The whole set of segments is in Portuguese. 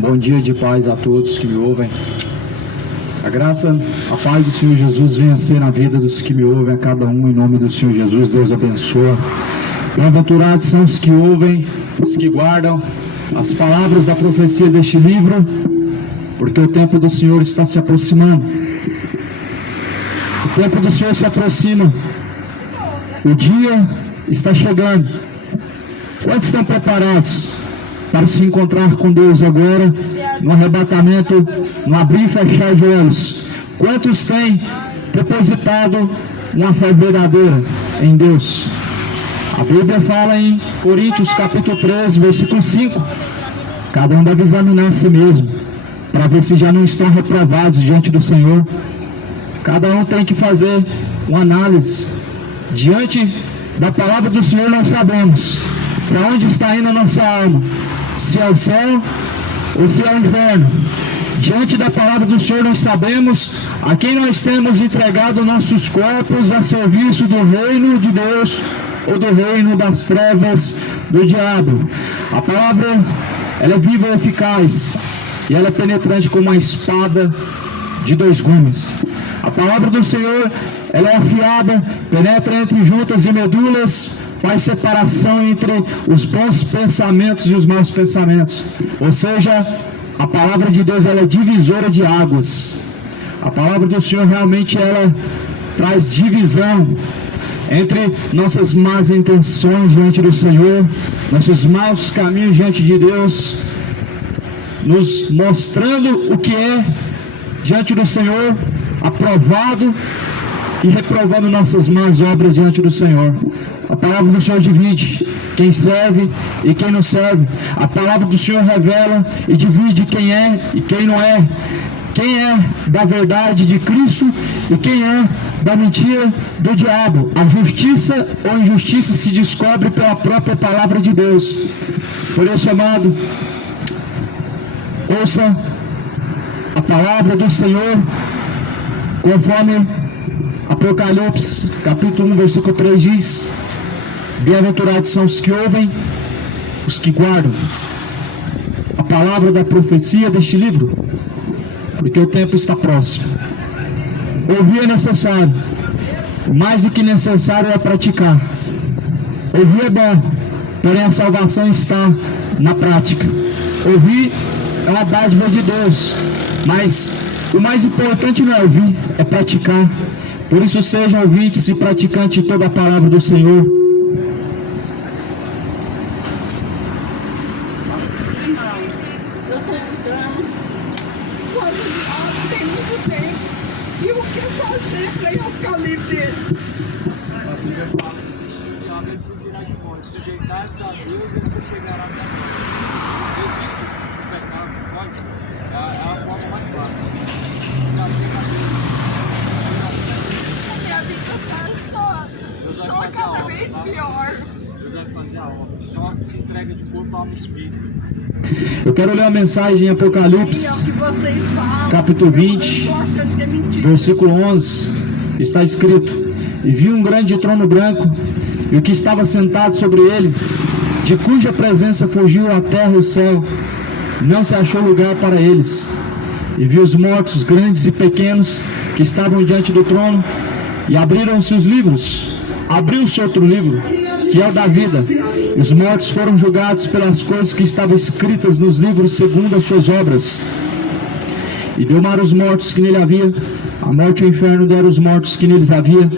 Bom dia de paz a todos que me ouvem. A graça, a paz do Senhor Jesus venha ser na vida dos que me ouvem, a cada um, em nome do Senhor Jesus. Deus abençoa. Bem-aventurados são os que ouvem, os que guardam as palavras da profecia deste livro, porque o tempo do Senhor está se aproximando. O tempo do Senhor se aproxima. O dia está chegando. Quantos estão preparados para se encontrar com Deus agora, no arrebatamento, no abrir e fechar de olhos? Quantos têm depositado uma fé verdadeira em Deus? A Bíblia fala em Coríntios capítulo 13, versículo 5. Cada um deve examinar a si mesmo, para ver se já não estão reprovados diante do Senhor. Cada um tem que fazer uma análise. Diante da palavra do Senhor nós sabemos para onde está indo a nossa alma, se é o céu ou se é o inferno. Diante da palavra do Senhor nós sabemos a quem nós temos entregado nossos corpos a serviço do reino de Deus ou do reino das trevas do diabo. A palavra, ela é viva e eficaz, e ela é penetrante como uma espada de dois gumes. A palavra do Senhor, ela é afiada, penetra entre juntas e medulas, faz separação entre os bons pensamentos e os maus pensamentos. Ou seja, a palavra de Deus, ela é divisora de águas. A palavra do Senhor realmente ela traz divisão entre nossas más intenções diante do Senhor, nossos maus caminhos diante de Deus, nos mostrando o que é diante do Senhor aprovado e reprovando nossas más obras diante do Senhor. A palavra do Senhor divide quem serve e quem não serve. A palavra do Senhor revela e divide quem é e quem não é. Quem é da verdade de Cristo e quem é da mentira do diabo. A justiça ou injustiça se descobre pela própria palavra de Deus. Por isso, amado, ouça a palavra do Senhor conforme Apocalipse capítulo 1, versículo 3 diz: bem-aventurados são os que ouvem, os que guardam a palavra da profecia deste livro, porque o tempo está próximo. Ouvir é necessário, mais do que necessário é praticar. Ouvir é bom, porém a salvação está na prática. Ouvir é uma dádiva de Deus, mas o mais importante não é ouvir, é praticar. Por isso sejam ouvintes e praticantes de toda a palavra do Senhor. E o que fazer para eu ficar livre dele? Ele fugirá de morte. Sujeitados a Deus, e você chegará até a morte. Resiste o pecado, pode? É a forma mais fácil. Se aplica a Deus. A minha vida está só cada vez pior. Deus vai fazer a obra. Só se entrega de corpo, alma e espírito. Eu quero ler a mensagem em Apocalipse, capítulo 20, versículo 11, está escrito: e vi um grande trono branco, e o que estava sentado sobre ele, de cuja presença fugiu a terra e o céu, não se achou lugar para eles. E vi os mortos, grandes e pequenos, que estavam diante do trono, e abriram-se os livros. Abriu-se outro livro, que é o da vida, e os mortos foram julgados pelas coisas que estavam escritas nos livros segundo as suas obras. E deu mar os mortos que nele havia, a morte e o inferno deram os mortos que neles havia,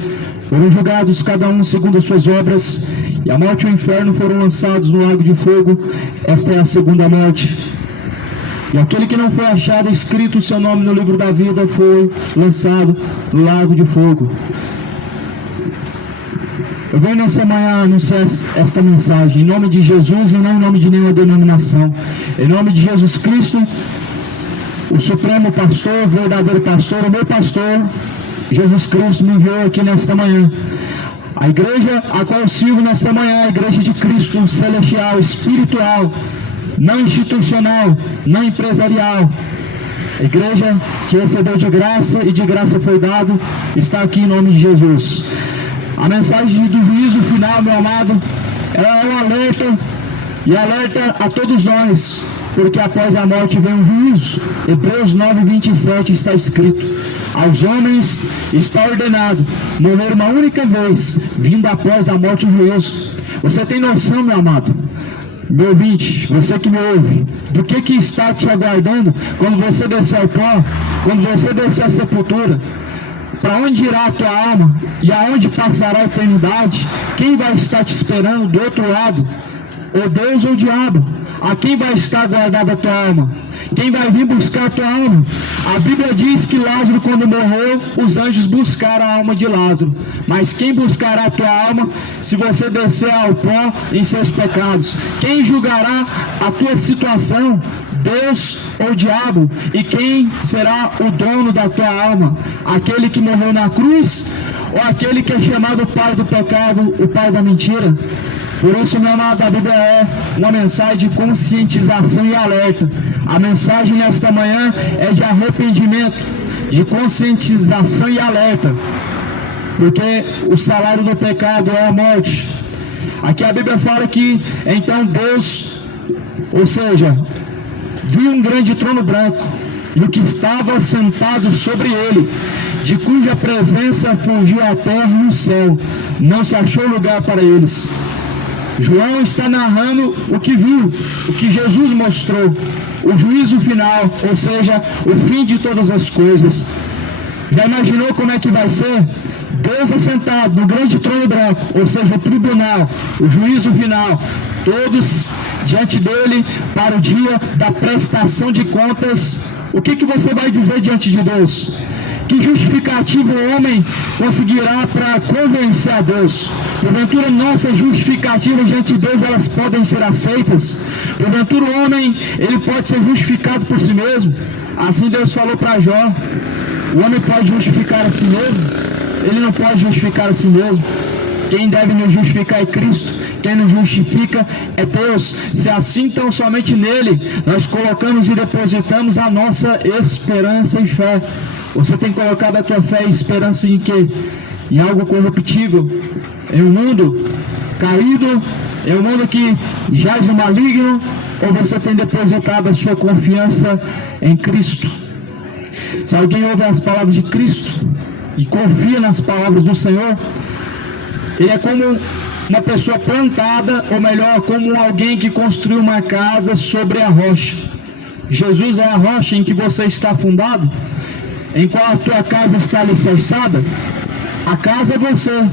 foram julgados cada um segundo as suas obras, e a morte e o inferno foram lançados no lago de fogo. Esta é a segunda morte. E aquele que não foi achado escrito o seu nome no livro da vida foi lançado no lago de fogo. Eu venho nessa manhã anunciar esta mensagem em nome de Jesus e não em nome de nenhuma denominação. Em nome de Jesus Cristo, o Supremo Pastor, o verdadeiro pastor, o meu pastor, Jesus Cristo me enviou aqui nesta manhã. A igreja a qual eu sirvo nesta manhã é a igreja de Cristo celestial, espiritual, não institucional, não empresarial. A igreja que recebeu de graça e de graça foi dado, está aqui em nome de Jesus. A mensagem do juízo final, meu amado, ela é um alerta, e alerta a todos nós, porque após a morte vem um juízo. Hebreus 9:27 está escrito: aos homens está ordenado morrer uma única vez, vindo após a morte o juízo. Você tem noção, meu amado, meu ouvinte, você que me ouve, do que está te aguardando quando você descer ao pó, quando você descer à sepultura? Para onde irá a tua alma e aonde passará a eternidade? Quem vai estar te esperando do outro lado? Ou Deus ou o diabo? A quem vai estar guardada a tua alma? Quem vai vir buscar a tua alma? A Bíblia diz que Lázaro, quando morreu, os anjos buscaram a alma de Lázaro. Mas quem buscará a tua alma se você descer ao pó em seus pecados? Quem julgará a tua situação? Deus ou o diabo? E quem será o dono da tua alma? Aquele que morreu na cruz? Ou aquele que é chamado pai do pecado, o pai da mentira? Por isso, meu amado, a Bíblia é uma mensagem de conscientização e alerta. A mensagem nesta manhã é de arrependimento, de conscientização e alerta, porque o salário do pecado é a morte. Aqui a Bíblia fala que então Deus, ou seja, viu um grande trono branco e o que estava sentado sobre ele, de cuja presença fugiu a terra e o céu, não se achou lugar para eles. João está narrando o que viu, o que Jesus mostrou, o juízo final, ou seja, o fim de todas as coisas. Já imaginou como é que vai ser? Deus assentado no grande trono branco, ou seja, o tribunal, o juízo final, todos diante dele para o dia da prestação de contas. O que você vai dizer diante de Deus? Que justificativo o homem conseguirá para convencer a Deus? Porventura nossas justificativas diante de Deus, elas podem ser aceitas? Porventura o homem, ele pode ser justificado por si mesmo? Assim Deus falou para Jó: o homem pode justificar a si mesmo? Ele não pode justificar a si mesmo. Quem deve nos justificar é Cristo. Quem nos justifica é Deus. Se assim, então somente nele nós colocamos e depositamos a nossa esperança e fé. Você tem colocado a tua fé e esperança em quê? Em algo corruptível, em um mundo caído, em um mundo que jaz no maligno, ou você tem depositado a sua confiança em Cristo? Se alguém ouve as palavras de Cristo e confia nas palavras do Senhor, ele é como uma pessoa plantada, ou melhor, como alguém que construiu uma casa sobre a rocha. Jesus é a rocha em que você está fundado, em qual a tua casa está alicerçada. A casa é você,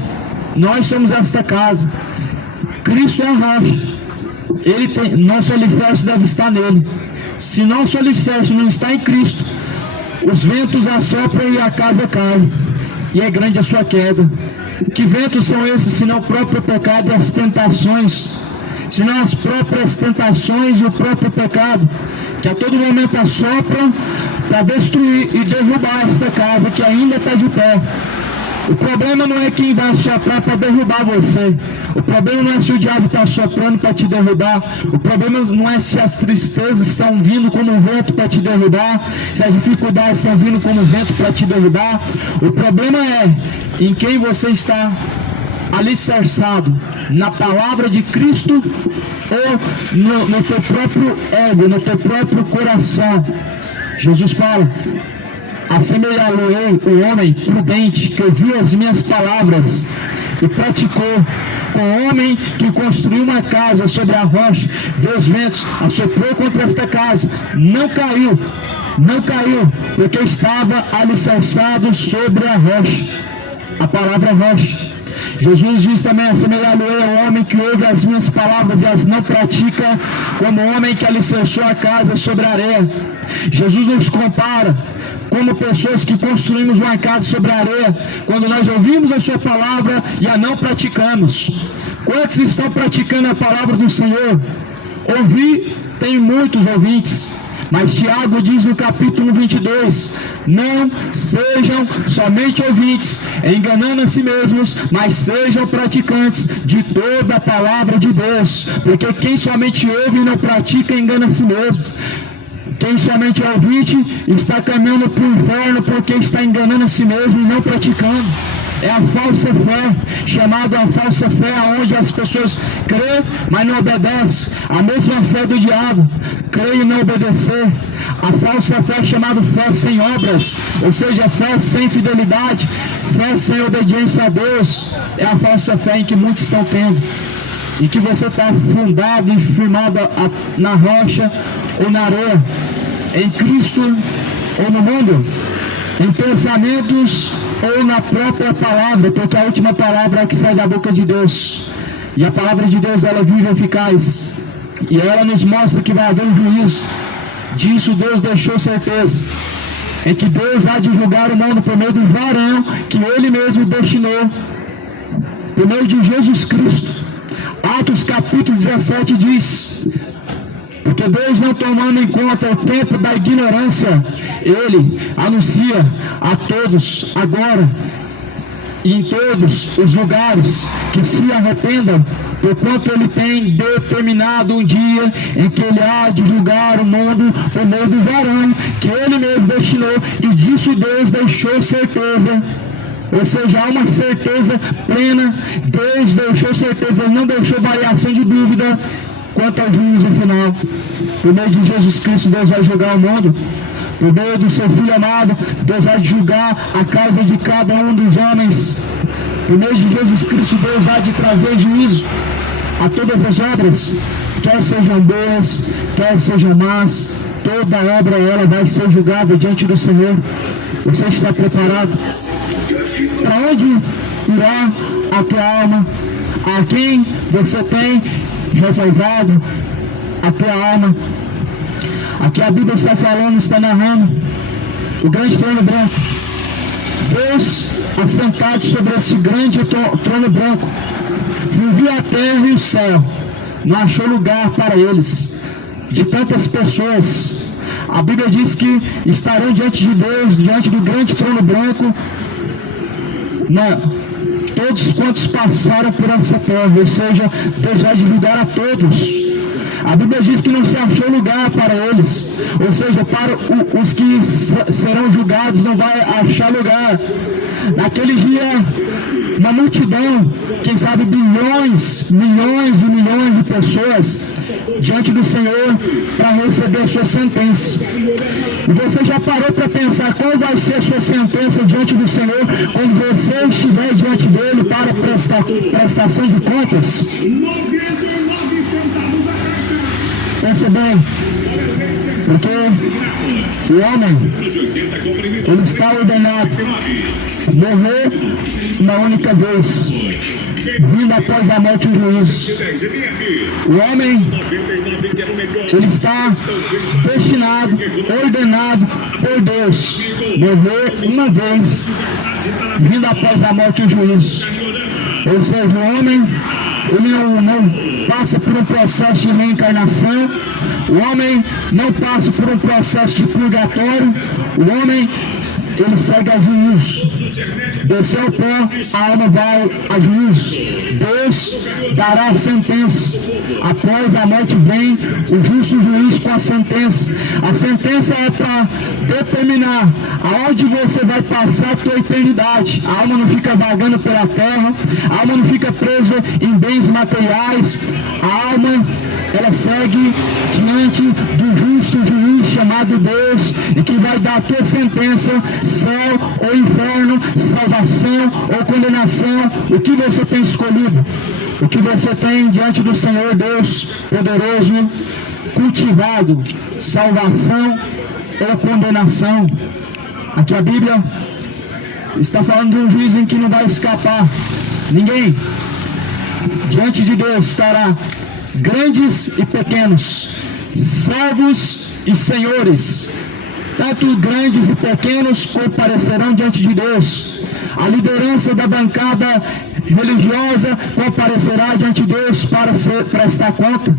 nós somos esta casa. Cristo é a rocha, nosso alicerce deve estar nele. Se nosso alicerce não está em Cristo, os ventos assopram e a casa cai, e é grande a sua queda. Que ventos são esses, senão o próprio pecado e as tentações? Senão as próprias tentações e o próprio pecado, que a todo momento assopram para destruir e derrubar esta casa que ainda está de pé. O problema não é quem vai soprar para derrubar você. O problema não é se o diabo está soprando para te derrubar. O problema não é se as tristezas estão vindo como um vento para te derrubar, se as dificuldades estão vindo como um vento para te derrubar. O problema é em quem você está alicerçado, na palavra de Cristo ou no teu próprio ego, no teu próprio coração. Jesus fala: assemelhá-lo-ei o homem prudente que ouviu as minhas palavras e praticou. Com o homem que construiu uma casa sobre a rocha, veio os ventos, assoprou contra esta casa, não caiu, porque estava alicerçado sobre a rocha. A palavra rocha. Jesus diz também: assemelhar-me-ei ao homem que ouve as minhas palavras e as não pratica, como o homem que alicerçou a casa sobre a areia. Jesus nos compara como pessoas que construímos uma casa sobre a areia, quando nós ouvimos a sua palavra e a não praticamos. Quantos estão praticando a palavra do Senhor? Ouvir, tem muitos ouvintes, mas Tiago diz no capítulo 22, não sejam somente ouvintes, enganando a si mesmos, mas sejam praticantes de toda a palavra de Deus, porque quem somente ouve e não pratica, engana a si mesmo. Quem somente é ouvinte está caminhando para o inferno, porque está enganando a si mesmo e não praticando. É a falsa fé, chamada a falsa fé, onde as pessoas creem, mas não obedecem. A mesma fé do diabo, creem e não obedecer. A falsa fé é chamada fé sem obras, ou seja, fé sem fidelidade, fé sem obediência a Deus. É a falsa fé em que muitos estão tendo, em que você está fundado e firmado na rocha ou na areia, em Cristo ou no mundo, em pensamentos ou na própria palavra, porque a última palavra é a que sai da boca de Deus, e a palavra de Deus, ela é viva e eficaz, e ela nos mostra que vai haver um juízo. Disso Deus deixou certeza, em que Deus há de julgar o mundo por meio do varão que Ele mesmo destinou, por meio de Jesus Cristo. Atos capítulo 17 diz: porque Deus, não tomando em conta o tempo da ignorância, Ele anuncia a todos agora e em todos os lugares que se arrependam, porquanto Ele tem determinado um dia em que Ele há de julgar o mundo por meio do varão que Ele mesmo destinou, e disso Deus deixou certeza. Ou seja, há uma certeza plena. Deus deixou certeza, Ele não deixou variação de dúvida quanto ao juízo final. Por meio de Jesus Cristo, Deus vai julgar o mundo. Por meio do seu Filho amado, Deus vai julgar a causa de cada um dos homens. Por meio de Jesus Cristo, Deus há de trazer juízo a todas as obras, quer sejam boas, quer sejam más. Toda obra, ela vai ser julgada diante do Senhor. Você está preparado? Para onde irá a tua alma? A quem você tem reservado a tua alma? Aqui a Bíblia está falando, está narrando o grande trono branco. Deus assentado sobre esse grande trono branco, viu a terra e o céu, não achou lugar para eles, de tantas pessoas. A Bíblia diz que estarão diante de Deus, diante do grande trono branco, todos quantos passaram por essa terra, ou seja, Deus vai julgar a todos. A Bíblia diz que não se achou lugar para eles, ou seja, para os que serão julgados não vai achar lugar. Naquele dia, uma multidão, quem sabe milhões e milhões de pessoas diante do Senhor para receber a sua sentença. E você já parou para pensar qual vai ser a sua sentença diante do Senhor quando você estiver diante dele para prestação de contas? 99 centavos a carta. Pensa bem, porque o homem, ele está ordenado morrer uma única vez, vindo após a morte o juízo. O homem, ele está destinado, ordenado por Deus, morrer uma vez, vindo após a morte o juízo. Ou seja, o homem, ele não passa por um processo de reencarnação, o homem não passa por um processo de purgatório, o homem, ele segue a juízo. Desceu o pó, a alma vai a juízo. Deus dará a sentença. Após a morte vem o justo juiz com a sentença. A sentença é para determinar aonde você vai passar a sua eternidade. A alma não fica vagando pela terra, a alma não fica presa em bens materiais. A alma, ela segue diante do justo juiz chamado Deus, e que vai dar a tua sentença, céu ou inferno, salvação ou condenação. O que você tem escolhido? O que você tem diante do Senhor Deus poderoso cultivado? Salvação ou condenação? Aqui a Bíblia está falando de um juiz em que não vai escapar. Ninguém. Diante de Deus estará grandes e pequenos, servos e senhores. Tanto grandes e pequenos comparecerão diante de Deus. A liderança da bancada religiosa comparecerá diante de Deus para prestar conta.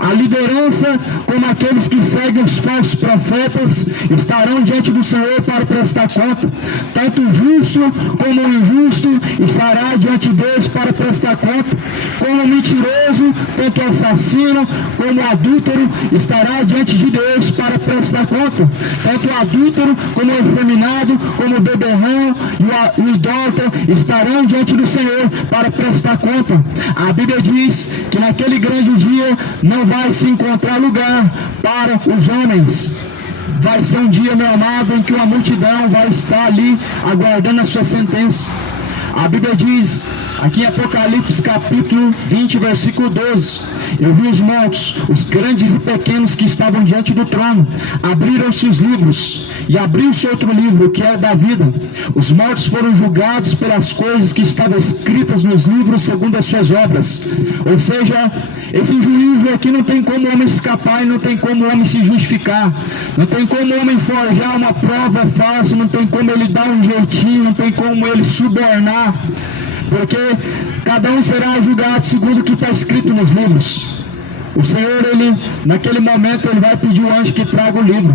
A liderança, como aqueles que seguem os falsos profetas, estarão diante do Senhor para prestar conta. Tanto o justo como o injusto estará diante de Deus para prestar conta. Como o mentiroso, tanto o assassino como o adúltero estará diante de Deus para prestar conta. Tanto o adúltero como o efeminado, como o beberrão e o idólatra estarão diante do Senhor para prestar conta. A Bíblia diz que naquele grande dia não vai se encontrar lugar para os homens. Vai ser um dia, meu amado, em que uma multidão vai estar ali aguardando a sua sentença. A Bíblia diz, aqui em Apocalipse capítulo 20, versículo 12: eu vi os mortos, os grandes e pequenos que estavam diante do trono. Abriram-se os livros, e abriu-se outro livro, que é o da vida. Os mortos foram julgados pelas coisas que estavam escritas nos livros segundo as suas obras. Ou seja, esse juízo aqui não tem como o homem escapar e não tem como o homem se justificar. Não tem como o homem forjar uma prova falsa, não tem como ele dar um jeitinho, não tem como ele subornar. Porque cada um será julgado segundo o que está escrito nos livros. O Senhor, ele, naquele momento, ele vai pedir o anjo que traga o livro.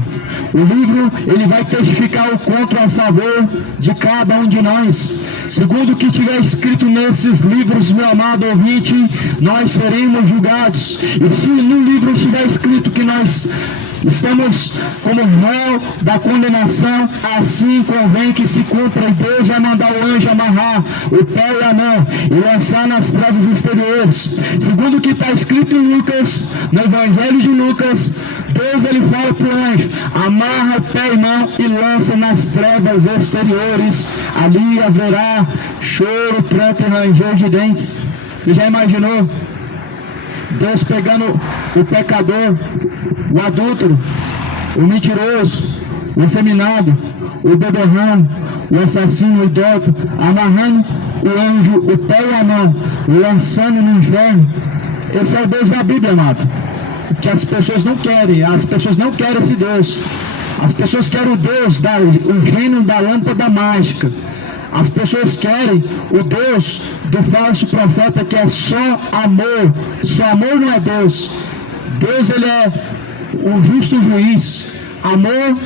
O livro, ele vai testificar o contra a favor de cada um de nós. Segundo o que tiver escrito nesses livros, meu amado ouvinte, nós seremos julgados. E se no livro estiver escrito que nós estamos como réu da condenação, assim convém que se cumpra. E Deus vai mandar o anjo amarrar o pé e a mão e lançar nas trevas exteriores. Segundo o que está escrito em Lucas, no Evangelho de Lucas, Deus, ele fala para o anjo: amarra o pé e mão e lança nas trevas exteriores. Ali haverá choro, pranto e ranger de dentes. Você já imaginou Deus pegando o pecador, o adúltero, o mentiroso, o efeminado, o beberrão, o assassino, o idólatra, amarrando o anjo, o pé e a mão, lançando no inferno? Esse é o Deus da Bíblia, amado, que as pessoas não querem. As pessoas não querem esse Deus. As pessoas querem o Deus, o reino da lâmpada mágica. As pessoas querem o Deus do falso profeta, que é só amor. Só amor não é Deus. Deus, ele é o justo juiz. Amor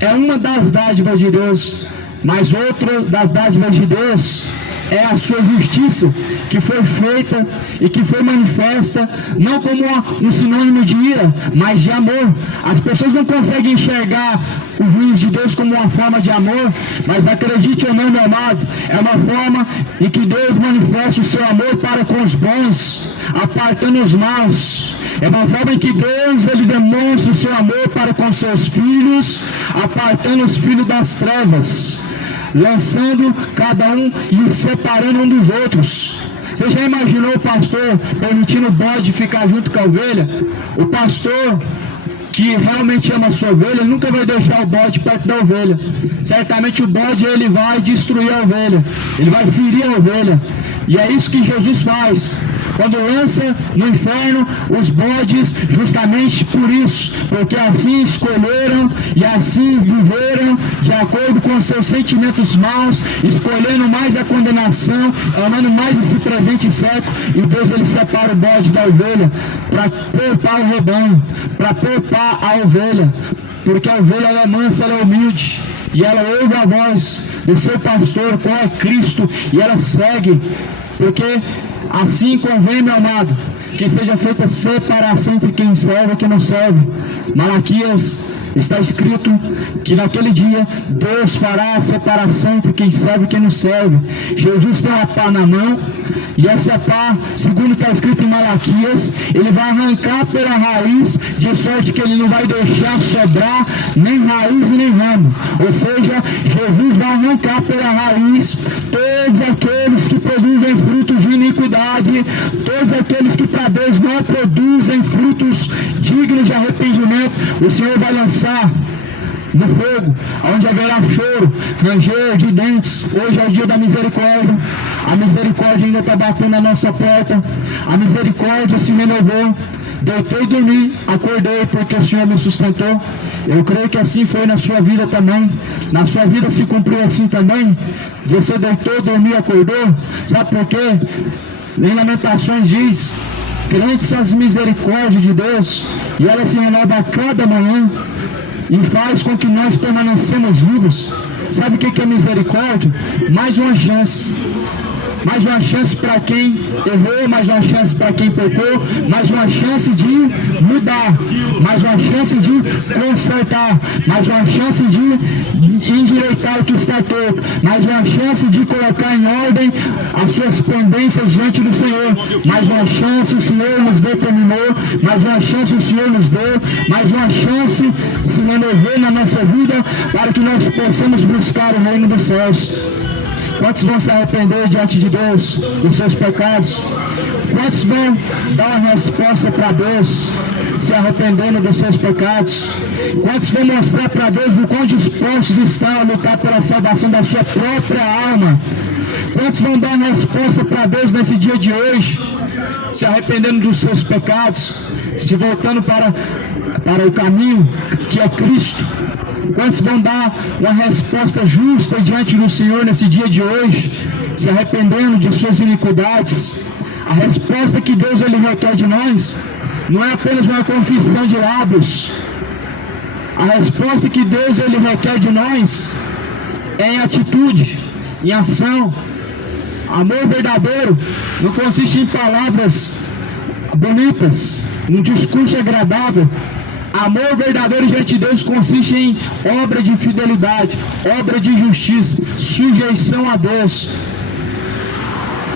é uma das dádivas de Deus, mas outra das dádivas de Deus é a sua justiça, que foi feita e que foi manifesta, não como um sinônimo de ira, mas de amor. As pessoas não conseguem enxergar o juízo de Deus como uma forma de amor, mas acredite ou não, meu amado, é uma forma em que Deus manifesta o seu amor para com os bons, apartando os maus. É uma forma em que Deus, ele demonstra o seu amor para com seus filhos, apartando os filhos das trevas, lançando cada um e separando um dos outros. Você já imaginou o pastor permitindo o bode ficar junto com a ovelha? O pastor que realmente ama a sua ovelha, ele nunca vai deixar o bode perto da ovelha. Certamente o bode, ele vai destruir a ovelha, ele vai ferir a ovelha. E é isso que Jesus faz quando lança no inferno os bodes, justamente por isso, porque assim escolheram e assim viveram de acordo com seus sentimentos maus, escolhendo mais a condenação, amando mais esse presente século. E Deus, ele separa o bode da ovelha para poupar o rebanho, para poupar a ovelha, porque a ovelha, ela é mansa, ela é humilde, e ela ouve a voz do seu pastor, qual é Cristo, e ela segue, porque assim convém, meu amado, que seja feita separação entre quem serve e quem não serve. Malaquias está escrito que naquele dia Deus fará a separação entre quem serve e quem não serve. Jesus tem uma pá na mão, e essa pá, segundo está escrito em Malaquias, ele vai arrancar pela raiz, de sorte que ele não vai deixar sobrar nem raiz e nem ramo. Ou seja, Jesus vai arrancar pela raiz todos aqueles que produzem frutos de iniquidade, todos aqueles que para Deus não produzem frutos dignos de arrependimento. O Senhor vai lançar no fogo, onde haverá choro, ranger de dentes. Hoje é o dia da misericórdia. A misericórdia ainda está batendo na nossa porta. A misericórdia se renovou. Deitei e dormi, acordei porque o Senhor me sustentou. Eu creio que assim foi na sua vida também. Na sua vida se cumpriu assim também. Você deitou, dormiu, acordou. Sabe por quê? Em Lamentações diz: grandes são as misericórdias de Deus, e ela se renova a cada manhã e faz com que nós permanecemos vivos. Sabe o que é misericórdia? Mais uma chance. Mais uma chance para quem errou, mais uma chance para quem pecou, mais uma chance de mudar, mais uma chance de consertar, mais uma chance de endireitar o que está torto, mais uma chance de colocar em ordem as suas pendências diante do Senhor. Mais uma chance o Senhor nos determinou, mais uma chance o Senhor nos deu, mais uma chance se renovou na nossa vida para que nós possamos buscar o reino dos céus. Quantos vão se arrepender diante de Deus dos seus pecados? Quantos vão dar uma resposta para Deus se arrependendo dos seus pecados? Quantos vão mostrar para Deus o quão dispostos estão a lutar pela salvação da sua própria alma? Quantos vão dar uma resposta para Deus nesse dia de hoje, se arrependendo dos seus pecados, se voltando para o caminho que é Cristo? Quantos vão dar uma resposta justa diante do Senhor nesse dia de hoje, se arrependendo de suas iniquidades? A resposta que Deus ele requer de nós não é apenas uma confissão de lábios. A resposta que Deus ele requer de nós é em atitude, em ação. Amor verdadeiro não consiste em palavras bonitas, um discurso agradável. Amor verdadeiro diante de Deus consiste em obra de fidelidade, obra de justiça, sujeição a Deus.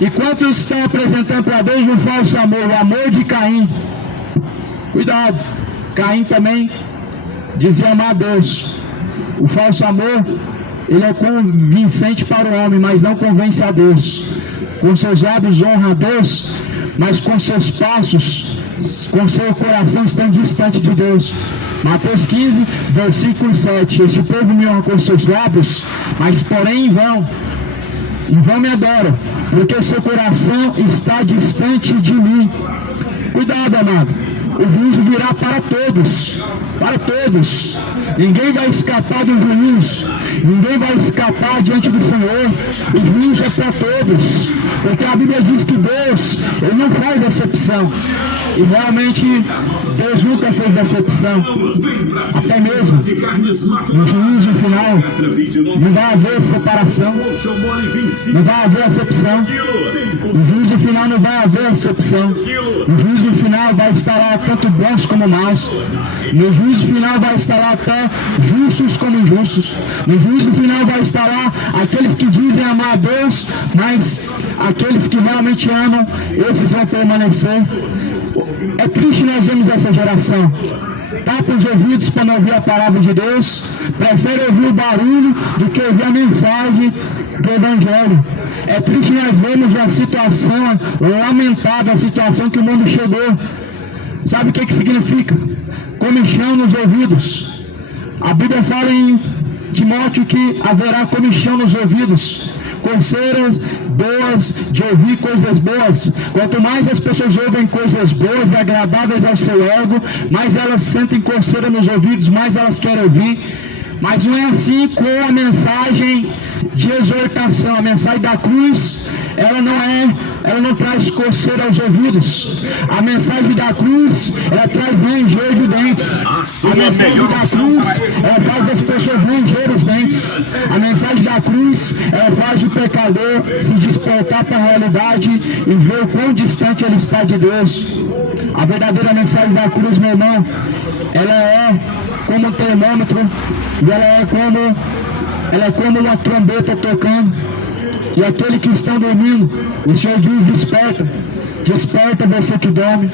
E quantos estão apresentando para Deus um falso amor, o amor de Caim? Cuidado, Caim também dizia amar a Deus. O falso amor, ele é convincente para o homem, mas não convence a Deus. Com seus lábios honra a Deus, mas com seus passos, com seu coração estão distante de Deus. Mateus 15, versículo 7. Este povo me honra com seus lábios, mas porém em vão me adora, porque o seu coração está distante de mim. Cuidado, amado, o juízo virá para todos, para todos. Ninguém vai escapar do juízo, ninguém vai escapar diante do Senhor. O juízo é para todos, porque a Bíblia diz que Deus, ele não faz decepção. E realmente Deus nunca fez decepção. Até mesmo no juízo final não vai haver separação, não vai haver acepção. No juízo final não vai haver acepção. No juízo final vai estar lá tanto bons como maus. No juízo final vai estar lá até justos como injustos. No juízo final vai estar lá aqueles que dizem amar a Deus, mas aqueles que realmente amam, esses vão permanecer. É triste nós vemos essa geração. Tapa os ouvidos para não ouvir a palavra de Deus, prefere ouvir o barulho do que ouvir a mensagem do Evangelho. É triste nós vemos uma situação lamentável, a situação que o mundo chegou. Sabe o que significa? Comichão nos ouvidos. A Bíblia fala em Timóteo que haverá comichão nos ouvidos, coceiras boas de ouvir coisas boas. Quanto mais as pessoas ouvem coisas boas, agradáveis ao seu ego, mais elas sentem coceira nos ouvidos, mais elas querem ouvir. Mas não é assim com a mensagem de exortação. A mensagem da cruz, ela não traz coceira aos ouvidos. A mensagem da cruz, ela traz ranger de dentes. A mensagem da cruz, ela faz as pessoas ranger os dentes. A mensagem da cruz, ela faz o pecador se despertar para a realidade e ver o quão distante ele está de Deus. A verdadeira mensagem da cruz, meu irmão, ela é como um termômetro e ela é como uma trombeta tocando. E aquele que está dormindo, o Senhor diz: desperta, desperta você que dorme,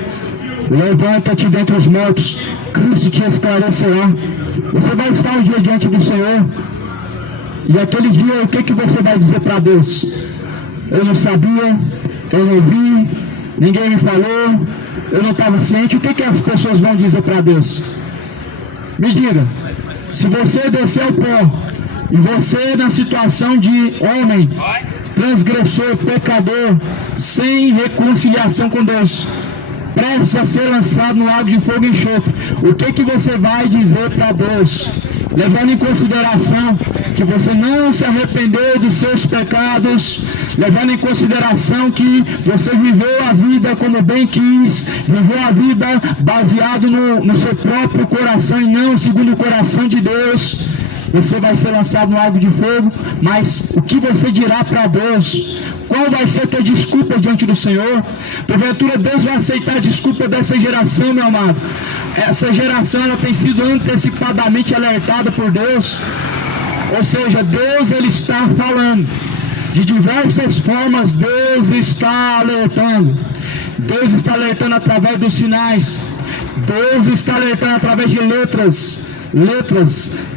levanta-te dentre os mortos, Cristo te esclarecerá. Você vai estar um dia diante do Senhor, e aquele dia o que você vai dizer para Deus? Eu não sabia, eu não vi, ninguém me falou, eu não estava ciente. O que as pessoas vão dizer para Deus? Me diga, Se você descer ao pó, e você na situação de homem, transgressor, pecador, sem reconciliação com Deus, prestes a ser lançado no lago de fogo e enxofre, o que você vai dizer para Deus? Levando em consideração que você não se arrependeu dos seus pecados, levando em consideração que você viveu a vida como bem quis, viveu a vida baseado no seu próprio coração e não segundo o coração de Deus, você vai ser lançado no lago de fogo. Mas o que você dirá para Deus? Qual vai ser a tua desculpa diante do Senhor? Porventura Deus vai aceitar a desculpa dessa geração, meu amado? Essa geração ela tem sido antecipadamente alertada por Deus. Ou seja, Deus ele está falando. De diversas formas Deus está alertando. Deus está alertando através dos sinais. Deus está alertando através de letras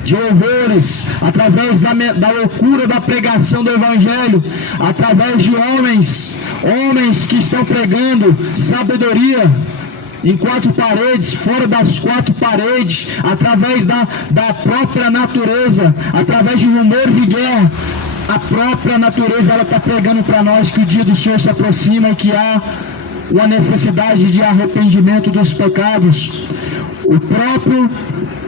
de louvores, através da loucura da pregação do Evangelho, através de homens que estão pregando sabedoria em quatro paredes, fora das quatro paredes, através da própria natureza, através de rumor de guerra. A própria natureza ela está pregando para nós que o dia do Senhor se aproxima e que há uma necessidade de arrependimento dos pecados. O próprio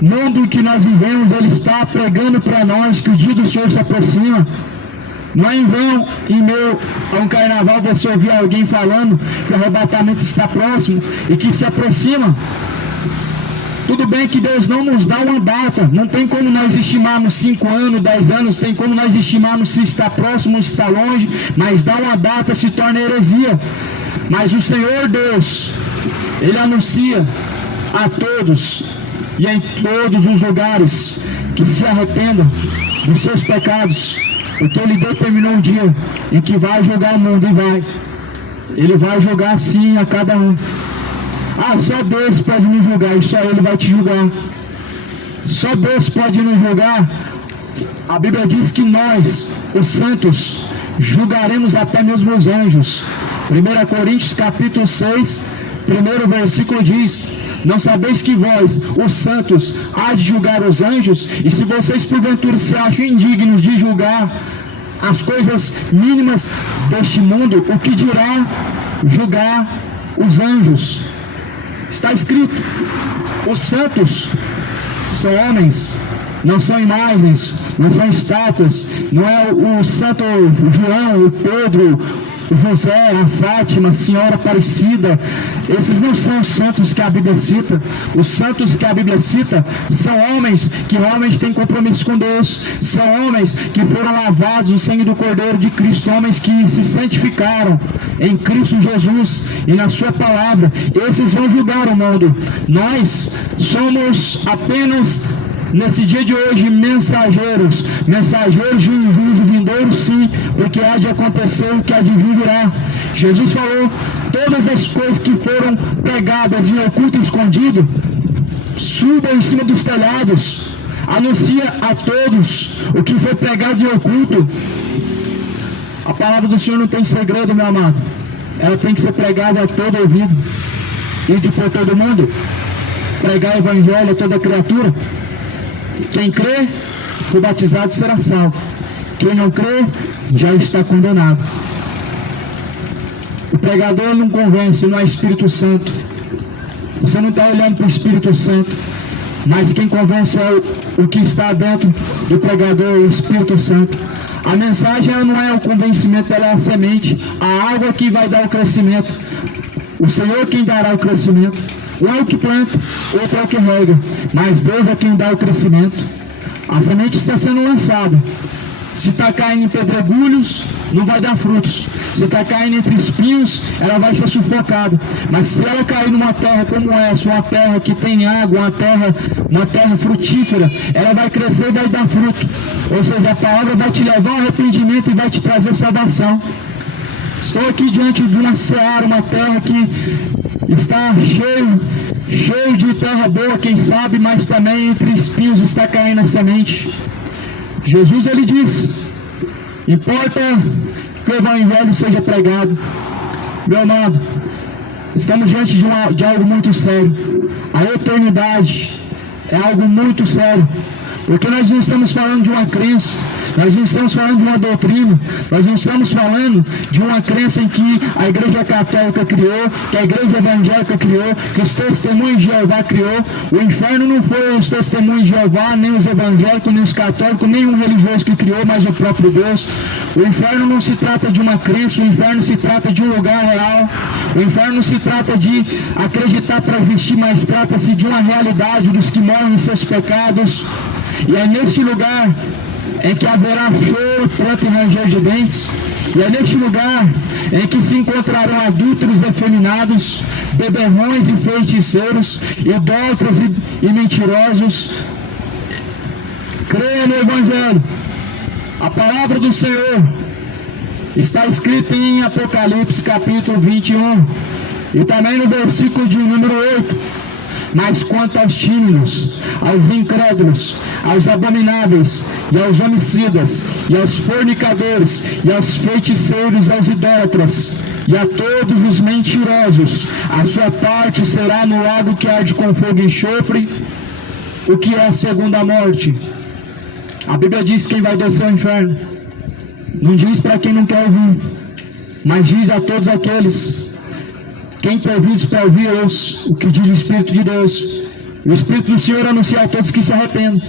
mundo em que nós vivemos, ele está pregando para nós que o dia do Senhor se aproxima. Não é em vão, em meio a um carnaval, você ouvir alguém falando que o arrebatamento está próximo e que se aproxima. Tudo bem que Deus não nos dá uma data, não tem como nós estimarmos 5 anos, 10 anos, tem como nós estimarmos se está próximo ou se está longe, mas dar uma data se torna heresia. Mas o Senhor Deus, Ele anuncia a todos e em todos os lugares que se arrependam dos seus pecados, porque Ele determinou um dia em que vai julgar o mundo, e Ele vai julgar sim a cada um. Só Deus pode me julgar, e só Ele vai te julgar. Só Deus pode nos julgar. A Bíblia diz que nós, os santos, julgaremos até mesmo os anjos. 1 Coríntios capítulo 6, primeiro versículo diz: não sabeis que vós, os santos, há de julgar os anjos? E se vocês porventura se acham indignos de julgar as coisas mínimas deste mundo, o que dirá julgar os anjos? Está escrito: os santos são homens, não são imagens, não são estátuas. Não é o santo João, o Pedro, o José, a Fátima, a Senhora Aparecida. Esses não são os santos que a Bíblia cita. Os santos que a Bíblia cita são homens que realmente têm compromisso com Deus, são homens que foram lavados no sangue do Cordeiro de Cristo, homens que se santificaram em Cristo Jesus e na sua palavra. Esses vão julgar o mundo. Nós somos apenas, nesse dia de hoje, mensageiros de um juízo vindouro, sim, porque há de acontecer o que há de vir virá. Jesus falou: todas as coisas que foram pregadas em oculto e escondido, subam em cima dos telhados, anuncia a todos o que foi pregado em oculto. A palavra do Senhor não tem segredo, meu amado. Ela tem que ser pregada a todo ouvido, e de por todo mundo. Pregar o Evangelho a toda criatura. Quem crê, for batizado, será salvo. Quem não crê, já está condenado. O pregador não convence, não é Espírito Santo. Você não está olhando para o Espírito Santo, mas quem convence é o que está dentro do pregador, o Espírito Santo. A mensagem ela não é o convencimento, ela é a semente, a água que vai dar o crescimento. O Senhor quem dará o crescimento. Um é o que planta, outro é o que rega, mas Deus é quem dá o crescimento. A semente está sendo lançada. Se está caindo em pedregulhos, não vai dar frutos. Se está caindo entre espinhos, ela vai ser sufocada. Mas se ela cair numa terra como essa, uma terra que tem água, uma terra frutífera, ela vai crescer e vai dar fruto. Ou seja, a palavra vai te levar ao arrependimento e vai te trazer salvação. Estou aqui diante de uma seara, uma terra que está cheio de terra boa, quem sabe, mas também entre espinhos está caindo a semente. Jesus ele disse: importa que o Evangelho seja pregado. Meu amado, estamos diante de algo muito sério. A eternidade é algo muito sério. Porque nós não estamos falando de uma crença, nós não estamos falando de uma doutrina, nós não estamos falando de uma crença em que a Igreja Católica criou, que a Igreja Evangélica criou, que os Testemunhos de Jeová criou. O inferno não foi os Testemunhos de Jeová, nem os evangélicos, nem os católicos, nenhum religioso que criou, mas o próprio Deus. O inferno não se trata de uma crença, o inferno se trata de um lugar real. O inferno não se trata de acreditar para existir, mas trata-se de uma realidade dos que morrem em seus pecados. E é neste lugar em que haverá choro, pranto e ranger de dentes. E é neste lugar em que se encontrarão adúlteros efeminados, beberrões e feiticeiros, idólatras e mentirosos. Creia no Evangelho. A palavra do Senhor está escrita em Apocalipse capítulo 21 e também no versículo de número 8. Mas quanto aos tímidos, aos incrédulos, aos abomináveis, e aos homicidas, e aos fornicadores, e aos feiticeiros, aos idólatras, e a todos os mentirosos, a sua parte será no lago que arde com fogo e enxofre, o que é a segunda morte. A Bíblia diz quem vai descer ao inferno. Não diz para quem não quer ouvir, mas diz a todos aqueles. Quem tem ouvidos para ouvir, ouça o que diz o Espírito de Deus. O Espírito do Senhor anuncia a todos que se arrependam,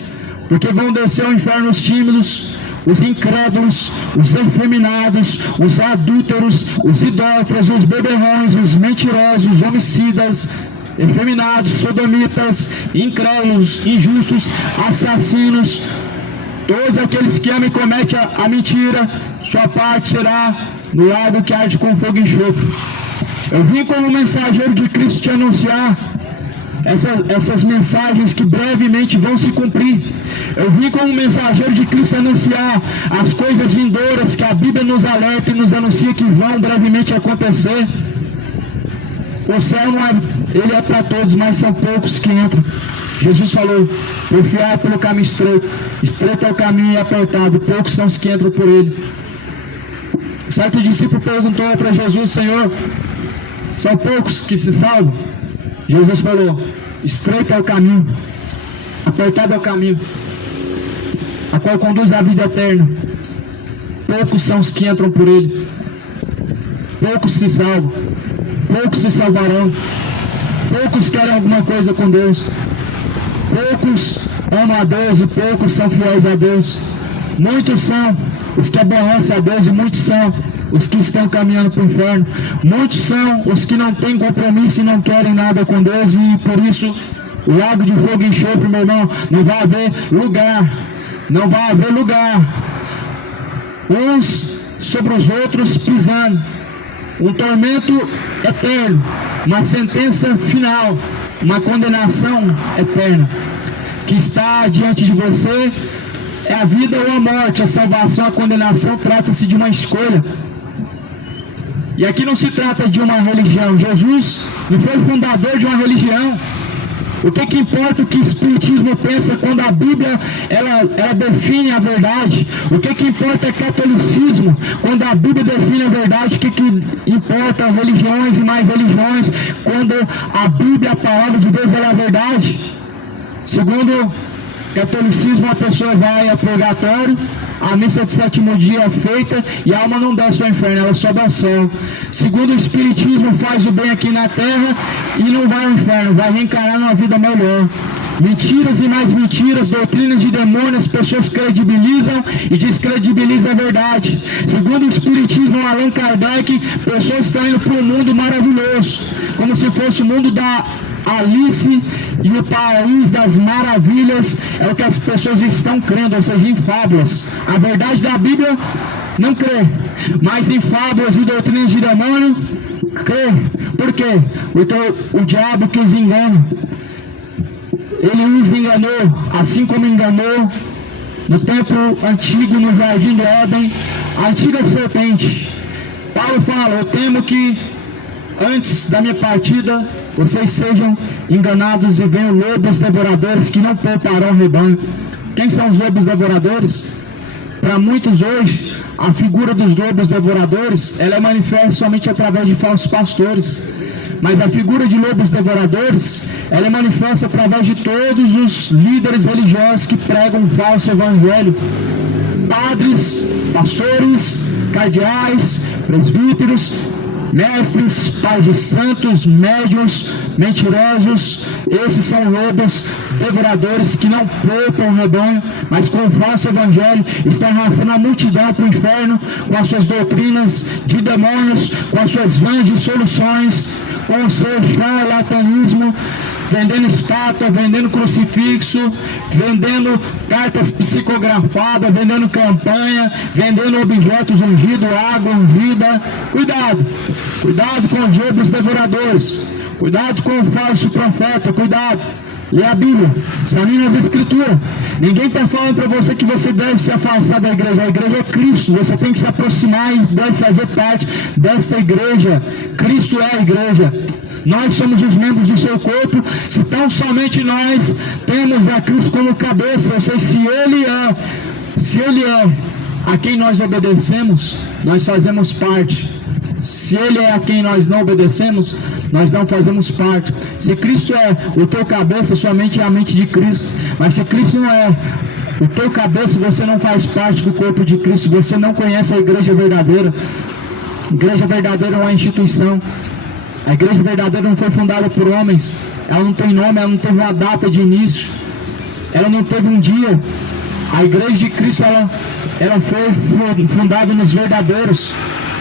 porque vão descer ao inferno os tímidos, os incrédulos, os efeminados, os adúlteros, os idólatras, os beberrões, os mentirosos, os homicidas, efeminados, sodomitas, incrédulos, injustos, assassinos, todos aqueles que amam e cometem a mentira, sua parte será no lago que arde com fogo e enxofre. Eu vim como mensageiro de Cristo te anunciar essas mensagens que brevemente vão se cumprir. Eu vim como mensageiro de Cristo anunciar as coisas vindouras que a Bíblia nos alerta e nos anuncia que vão brevemente acontecer. O céu não é, ele é para todos, mas são poucos que entram. Jesus falou, confiar pelo caminho estreito. Estreito é o caminho e apertado, poucos são os que entram por ele. Certo discípulo perguntou para Jesus, Senhor, são poucos que se salvam? Jesus falou, estreito é o caminho, apertado é o caminho, a qual conduz à vida eterna. Poucos são os que entram por ele. Poucos se salvam, poucos se salvarão, poucos querem alguma coisa com Deus, poucos amam a Deus e poucos são fiéis a Deus. Muitos são os que aborrecem a Deus e muitos são os que estão caminhando para o inferno. Muitos são os que não têm compromisso e não querem nada com Deus, e por isso o lago de fogo e enxofre, meu irmão, não vai haver lugar, não vai haver lugar, uns sobre os outros pisando, um tormento eterno, uma sentença final, uma condenação eterna que está diante de você. É a vida ou a morte, a salvação, a condenação, trata-se de uma escolha. E aqui não se trata de uma religião. Jesus não foi o fundador de uma religião. O que importa o que o Espiritismo pensa quando a Bíblia ela define a verdade? O que importa é catolicismo quando a Bíblia define a verdade? O que importa religiões e mais religiões quando a Bíblia, a palavra de Deus, ela é a verdade? Segundo catolicismo, a pessoa vai ao purgatório, a missa de sétimo dia é feita e a alma não desce ao inferno, ela sobe ao céu. Segundo o Espiritismo, faz o bem aqui na terra e não vai ao inferno, vai reencarnar numa vida melhor. Mentiras e mais mentiras, doutrinas de demônios, pessoas credibilizam e descredibilizam a verdade. Segundo o Espiritismo, Allan Kardec, pessoas estão indo para um mundo maravilhoso, como se fosse o mundo da Alice e o País das Maravilhas. É o que as pessoas estão crendo, ou seja, em fábulas. A verdade da Bíblia não crê, mas em fábulas e doutrinas de demônio crê. Por quê? Porque o diabo que os engana, ele os enganou, assim como enganou no tempo antigo, no jardim do Éden, a antiga serpente. Paulo fala, eu temo que antes da minha partida vocês sejam enganados e venham lobos devoradores que não pouparão o rebanho. Quem são os lobos devoradores? Para muitos hoje, a figura dos lobos devoradores, ela é manifesta somente através de falsos pastores. Mas a figura de lobos devoradores, ela é manifesta através de todos os líderes religiosos que pregam um falso evangelho. Padres, pastores, cardeais, presbíteros, mestres, pais de santos, médiuns, mentirosos. Esses são lobos devoradores que não poupam o rebanho, mas com o falso evangelho estão arrastando a multidão para o inferno com as suas doutrinas de demônios, com as suas vãs dissoluções, com o seu charlatanismo, vendendo estátua, vendendo crucifixo, vendendo cartas psicografadas, vendendo campanha, vendendo objetos ungidos, água ungida. Cuidado, cuidado com os lobos devoradores, cuidado com o falso profeta, cuidado. Lê a Bíblia, examine as Escrituras. Ninguém está falando para você que você deve se afastar da igreja. A igreja é Cristo, você tem que se aproximar e deve fazer parte desta igreja. Cristo é a igreja. Nós somos os membros do seu corpo. Se tão somente nós temos a Cristo como cabeça, ou seja, se Ele é a quem nós obedecemos, nós fazemos parte. Se Ele é a quem nós não obedecemos, nós não fazemos parte. Se Cristo é o teu cabeça, sua mente é a mente de Cristo. Mas se Cristo não é o teu cabeça, você não faz parte do corpo de Cristo. Você não conhece a igreja verdadeira. A igreja verdadeira é uma instituição. A igreja verdadeira não foi fundada por homens. Ela não tem nome, ela não teve uma data de início. Ela não teve um dia. A igreja de Cristo, ela foi fundada nos verdadeiros.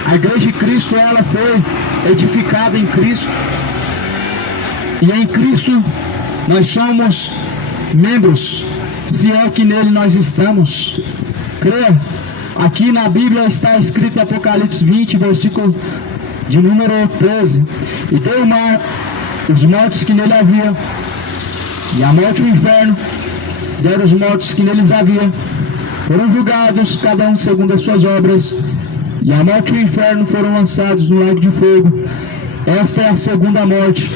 A igreja de Cristo, ela foi edificada em Cristo. E em Cristo nós somos membros, se é que nele nós estamos. Creia. Aqui na Bíblia está escrito em Apocalipse 20, versículo de número 13. E deu o mar os mortos que nele havia, e a morte e o inferno deram os mortos que neles havia. Foram julgados, cada um segundo as suas obras. E a morte e o inferno foram lançados no lago de fogo. Esta é a segunda morte.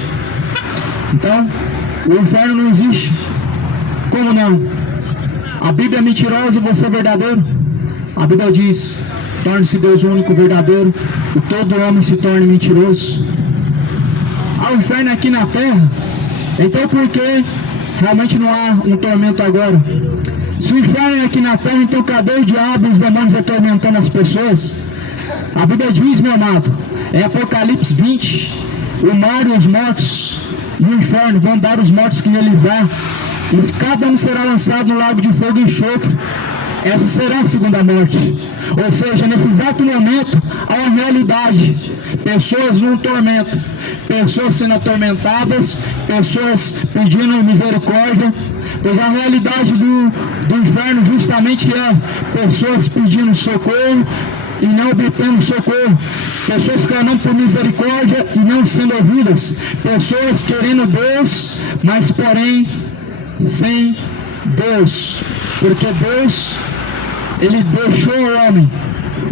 Então, o inferno não existe. Como não? A Bíblia é mentirosa e você é verdadeiro? A Bíblia diz: torne-se Deus o único verdadeiro, e todo homem se torne mentiroso. Há o inferno aqui na terra. Então por que realmente não há um tormento agora? Se o inferno é aqui na terra, então cadê o diabo e os demônios atormentando as pessoas? A Bíblia diz, meu amado, em Apocalipse 20, o mar e os mortos e o inferno vão dar os mortos que neles há, e cada um será lançado no lago de fogo e enxofre. Essa será a segunda morte. Ou seja, nesse exato momento há uma realidade. Pessoas num tormento, pessoas sendo atormentadas, pessoas pedindo misericórdia. Pois a realidade do inferno justamente é pessoas pedindo socorro e não obtendo socorro, pessoas clamando por misericórdia e não sendo ouvidas, pessoas querendo Deus, mas porém sem Deus, porque Deus, Ele deixou o homem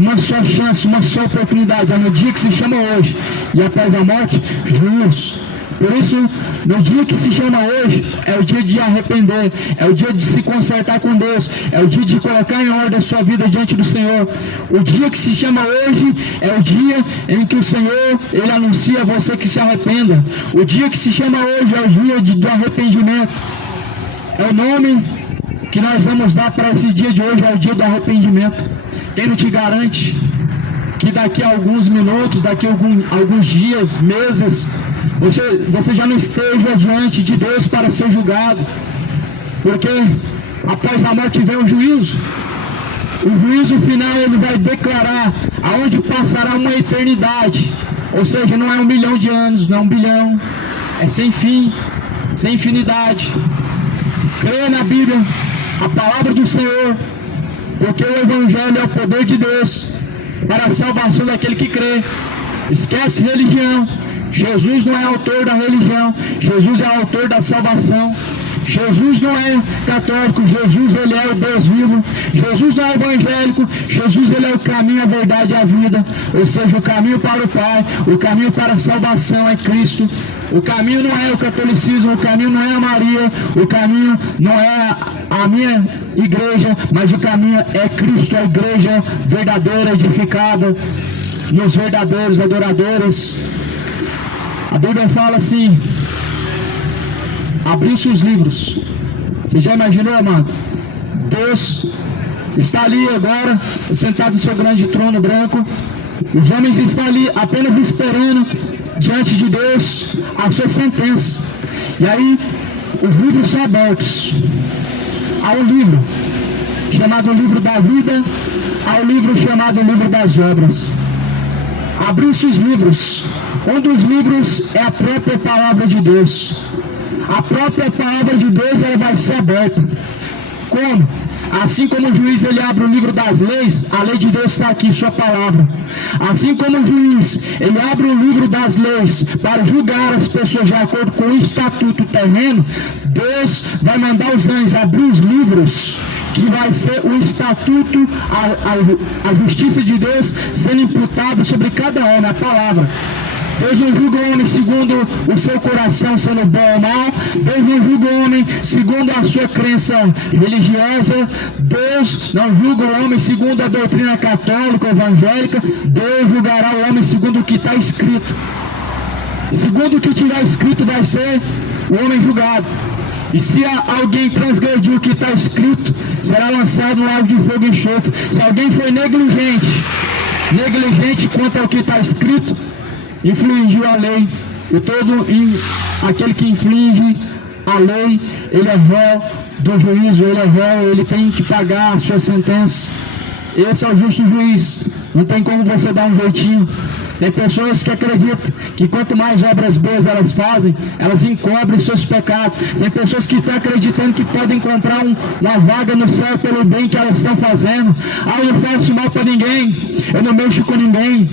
uma só chance, uma só oportunidade, é no dia que se chama hoje, e após a morte, juízo. Por isso, no dia que se chama hoje, é o dia de arrepender, é o dia de se consertar com Deus, é o dia de colocar em ordem a sua vida diante do Senhor. O dia que se chama hoje é o dia em que o Senhor, Ele anuncia a você que se arrependa. O dia que se chama hoje é o dia do arrependimento. É o nome que nós vamos dar para esse dia de hoje, é o dia do arrependimento. Quem não te garante que daqui a alguns minutos, daqui a alguns dias, meses, você já não esteja diante de Deus para ser julgado, porque após a morte vem o juízo. O juízo final, Ele vai declarar aonde passará uma eternidade, ou seja, não é 1 milhão de anos, não é 1 bilhão, é sem fim, sem infinidade. Creia na Bíblia, a palavra do Senhor, porque o Evangelho é o poder de Deus para a salvação daquele que crê. Esquece religião. Jesus não é autor da religião, Jesus é autor da salvação. Jesus não é católico, Jesus, Ele é o Deus vivo. Jesus não é evangélico, Jesus, Ele é o caminho, a verdade e a vida. Ou seja, o caminho para o Pai, o caminho para a salvação é Cristo. O caminho não é o catolicismo, o caminho não é a Maria, o caminho não é a minha igreja, mas o caminho é Cristo, a igreja verdadeira, edificada nos verdadeiros adoradores. A Bíblia fala assim: abriu-se os livros. Você já imaginou, amado? Deus está ali agora, sentado em seu grande trono branco. Os homens estão ali apenas esperando diante de Deus a sua sentença. E aí, os livros são abertos. Há um livro chamado Livro da Vida, há um livro chamado Livro das Obras. Abriu-se os livros. Um dos livros é a própria palavra de Deus. A própria palavra de Deus, ela vai ser aberta. Como? Assim como o juiz ele abre o livro das leis, a lei de Deus está aqui, sua palavra. Assim como o juiz ele abre o livro das leis para julgar as pessoas de acordo com o estatuto terreno, Deus vai mandar os anjos abrir os livros, que vai ser o estatuto, a justiça de Deus sendo imputada sobre cada homem, a palavra. Deus não julga o homem segundo o seu coração sendo bom ou mal. Deus não julga o homem segundo a sua crença religiosa. Deus não julga o homem segundo a doutrina católica ou evangélica. Deus julgará o homem segundo o que está escrito. Segundo o que tiver escrito vai ser o homem julgado. E se alguém transgredir o que está escrito, será lançado no lago de fogo e enxofre. Se alguém for negligente quanto ao que está escrito, infringiu a lei, e todo aquele que infringe a lei, ele é réu do juízo, ele é réu, ele tem que pagar a sua sentença. Esse é o justo juiz. Não tem como você dar um jeitinho. Tem pessoas que acreditam que quanto mais obras boas elas fazem, elas encobrem seus pecados. Tem pessoas que estão acreditando que podem comprar uma vaga no céu pelo bem que elas estão fazendo. Eu não faço mal para ninguém, eu não mexo com ninguém.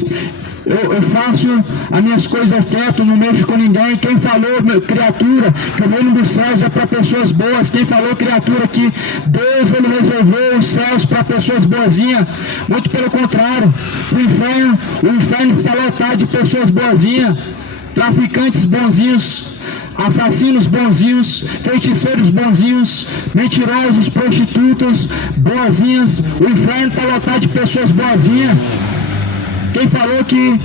Eu faço as minhas coisas quieto, não mexo com ninguém. Quem falou, criatura, que o reino dos céus é para pessoas boas? Quem falou, criatura, que Deus ele reservou os céus para pessoas boazinhas? Muito pelo contrário, o inferno está lotado de pessoas boazinhas, traficantes bonzinhos, assassinos bonzinhos, feiticeiros bonzinhos, mentirosos, prostitutas boazinhas. O inferno está lotado de pessoas boazinhas. Quem falou que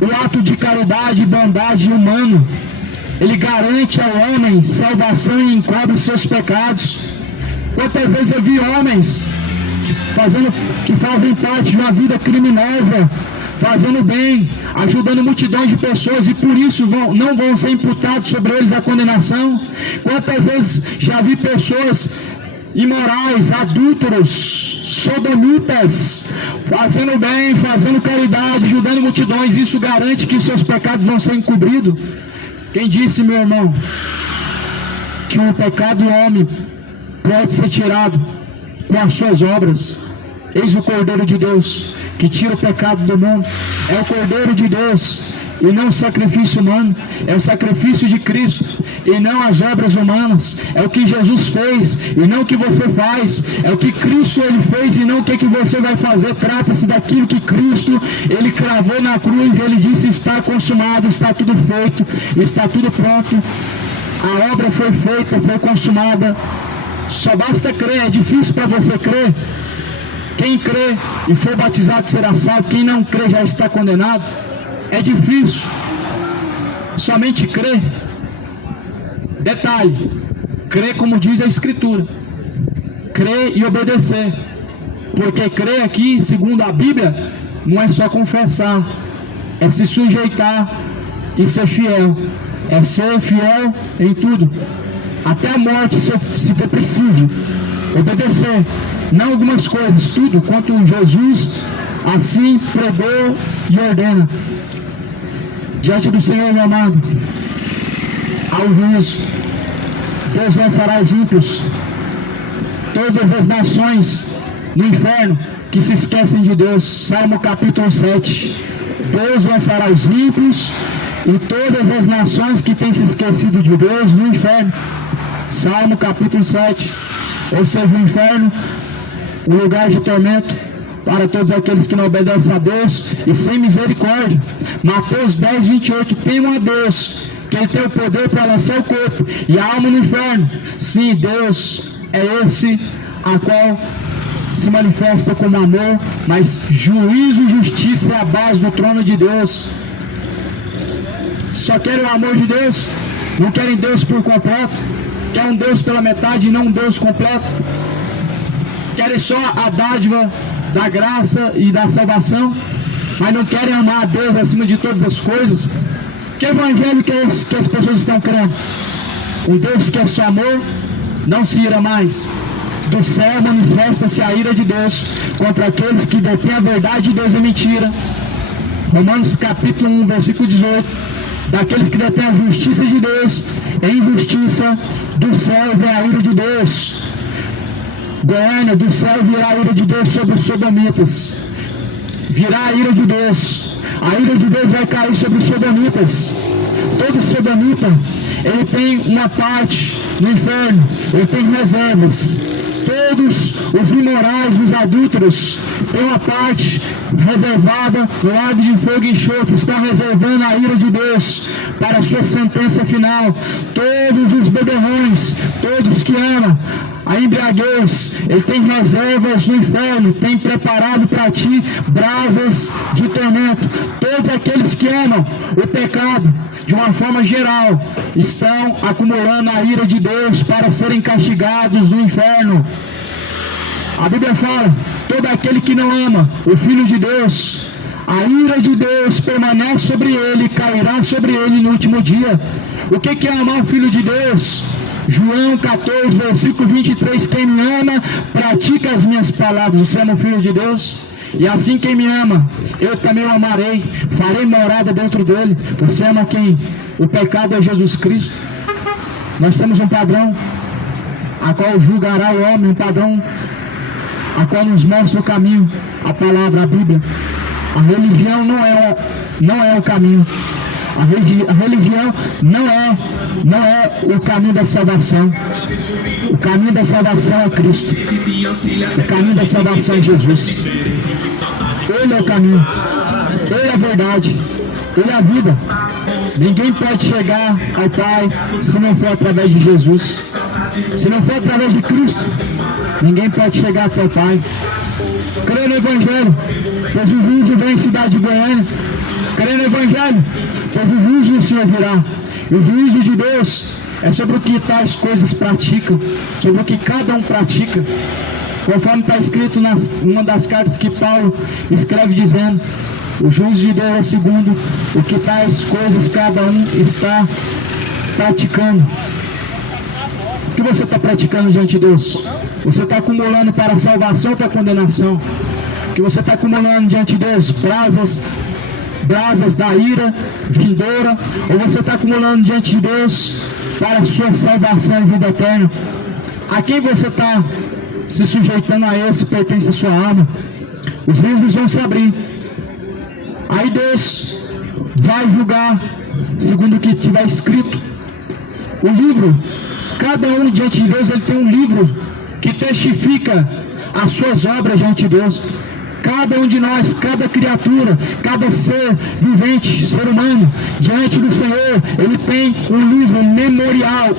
o ato de caridade e bondade humano, ele garante ao homem salvação e encobre seus pecados? Quantas vezes eu vi homens que fazem parte de uma vida criminosa, fazendo bem, ajudando multidões de pessoas, e por isso não vão ser imputados sobre eles a condenação? Quantas vezes já vi pessoas imorais, adúlteros, sodomitas, fazendo bem, fazendo caridade, ajudando multidões? Isso garante que seus pecados vão ser encobridos? Quem disse, meu irmão, que o pecado do homem pode ser tirado com as suas obras? Eis o Cordeiro de Deus, que tira o pecado do mundo. É o Cordeiro de Deus, e não o sacrifício humano. É o sacrifício de Cristo, e não as obras humanas. É o que Jesus fez, e não o que você faz. É o que Cristo ele fez, e não o que você vai fazer. Trata-se daquilo que Cristo ele cravou na cruz. Ele disse: está consumado, está tudo feito, está tudo pronto. A obra foi feita, foi consumada. Só basta crer. É difícil para você crer? Quem crê e for batizado será salvo. Quem não crê já está condenado. É difícil somente crer. Detalhe: crer como diz a Escritura, crer e obedecer. Porque crer aqui, segundo a Bíblia, não é só confessar, é se sujeitar e ser fiel. É ser fiel em tudo, até a morte, se for preciso. Obedecer, não algumas coisas, tudo quanto Jesus assim pregou e ordena. Diante do Senhor, meu amado, ao juízo, Deus lançará os ímpios, todas as nações no inferno que se esquecem de Deus. Salmo capítulo 7. Deus lançará os ímpios e todas as nações que têm se esquecido de Deus no inferno. Salmo capítulo 7. Ou seja, o inferno, um lugar de tormento para todos aqueles que não obedecem a Deus e sem misericórdia. Mateus 10, 28. Temam a Deus, que Ele tem o poder para lançar o corpo e a alma no inferno. Sim, Deus é esse a qual se manifesta como amor, mas juízo e justiça é a base do trono de Deus. só querem o amor de Deus, não querem Deus por completo, querem um Deus pela metade e não um Deus completo, querem só a dádiva da graça e da salvação, mas não querem amar a Deus acima de todas as coisas. Que evangelho que é esse que as pessoas estão crendo? Um Deus que é só amor, não se ira mais. Do céu manifesta-se a ira de Deus contra aqueles que detêm a verdade de Deus é mentira. Romanos capítulo 1, versículo 18. Daqueles que detêm a justiça de Deus em injustiça, do céu vem a ira de Deus. Goiânia, do céu virá a ira de Deus sobre os sodomitas. Virá a ira de Deus. A ira de Deus vai cair sobre os sodomitas. Todo sodomita, ele tem uma parte no inferno, ele tem reservas. Todos os imorais, os adúlteros, têm uma parte reservada no lago de fogo e enxofre, estão reservando a ira de Deus para a sua sentença final. Todos os beberrões, todos que amam a embriaguez, ele tem reservas no inferno, tem preparado para ti brasas de tormento. Todos aqueles que amam o pecado, de uma forma geral, estão acumulando a ira de Deus para serem castigados no inferno. A Bíblia fala, todo aquele que não ama o Filho de Deus, a ira de Deus permanece sobre ele e cairá sobre ele no último dia. O que é amar o Filho de Deus? João 14, versículo 23, quem me ama, pratica as minhas palavras. Você ama o Filho de Deus? E assim quem me ama, eu também o amarei, farei morada dentro dele. Você ama quem? O pecado é Jesus Cristo. Nós temos um padrão, a qual julgará o homem, um padrão a qual nos mostra o caminho, a palavra, a Bíblia. A religião não é o caminho. A religião não é o caminho da salvação. O caminho da salvação é Cristo. O caminho da salvação é Jesus. Ele é o caminho. Ele é a verdade. Ele é a vida. Ninguém pode chegar ao Pai se não for através de Jesus. Se não for através de Cristo, ninguém pode chegar até o Pai. Creia no Evangelho, pois o juízo vem em cidade de Goiânia. Creia no Evangelho, pois o juízo do Senhor virá. E o juízo de Deus é sobre o que tais coisas praticam, sobre o que cada um pratica. Conforme está escrito em uma das cartas que Paulo escreve dizendo, o juízo de Deus é segundo o que tais coisas cada um está praticando. O que você está praticando diante de Deus? Você está acumulando para a salvação ou para a condenação? O que você está acumulando diante de Deus? Brasas da ira vindoura? Ou você está acumulando diante de Deus para a sua salvação e vida eterna? A quem você está se sujeitando? A esse pertence a sua alma. Os livros vão se abrir. Aí Deus vai julgar segundo o que tiver escrito. O livro, cada um diante de Deus, ele tem um livro que testifica as suas obras diante de Deus. Cada um de nós, cada criatura, cada ser vivente, ser humano, diante do Senhor, ele tem um livro,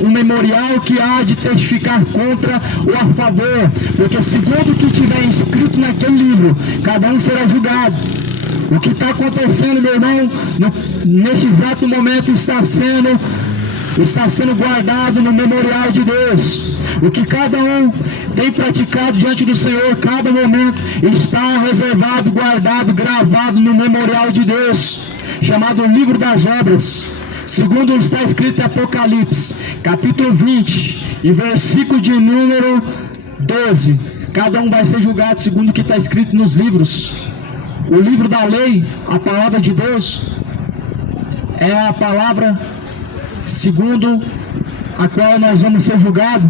um memorial que há de testificar contra ou a favor, porque segundo o que tiver escrito naquele livro, cada um será julgado. O que está acontecendo, meu irmão, neste exato momento está sendo guardado no memorial de Deus. O que cada um tem praticado diante do Senhor, cada momento está reservado, guardado, gravado no memorial de Deus, chamado Livro das Obras. Segundo está escrito em Apocalipse, capítulo 20, e versículo de número 12. Cada um vai ser julgado segundo o que está escrito nos livros. O livro da lei, a palavra de Deus, é a palavra segundo a qual nós vamos ser julgados.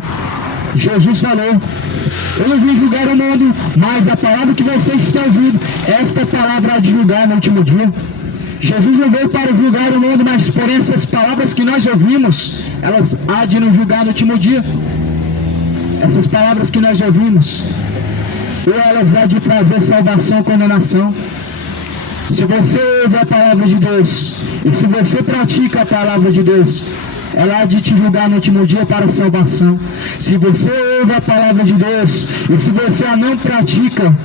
Jesus falou, eu não vim julgar o mundo, mas a palavra que vocês estão ouvindo, esta palavra há de julgar no último dia. Jesus não veio para julgar o mundo, mas porém essas palavras que nós ouvimos, elas há de nos julgar no último dia. Essas palavras que nós ouvimos, ou elas há de trazer salvação ou condenação. Se você ouve a palavra de Deus, e se você pratica a palavra de Deus, ela há de te julgar no último dia para a salvação. Se você ouve a palavra de Deus, e se você a não pratica,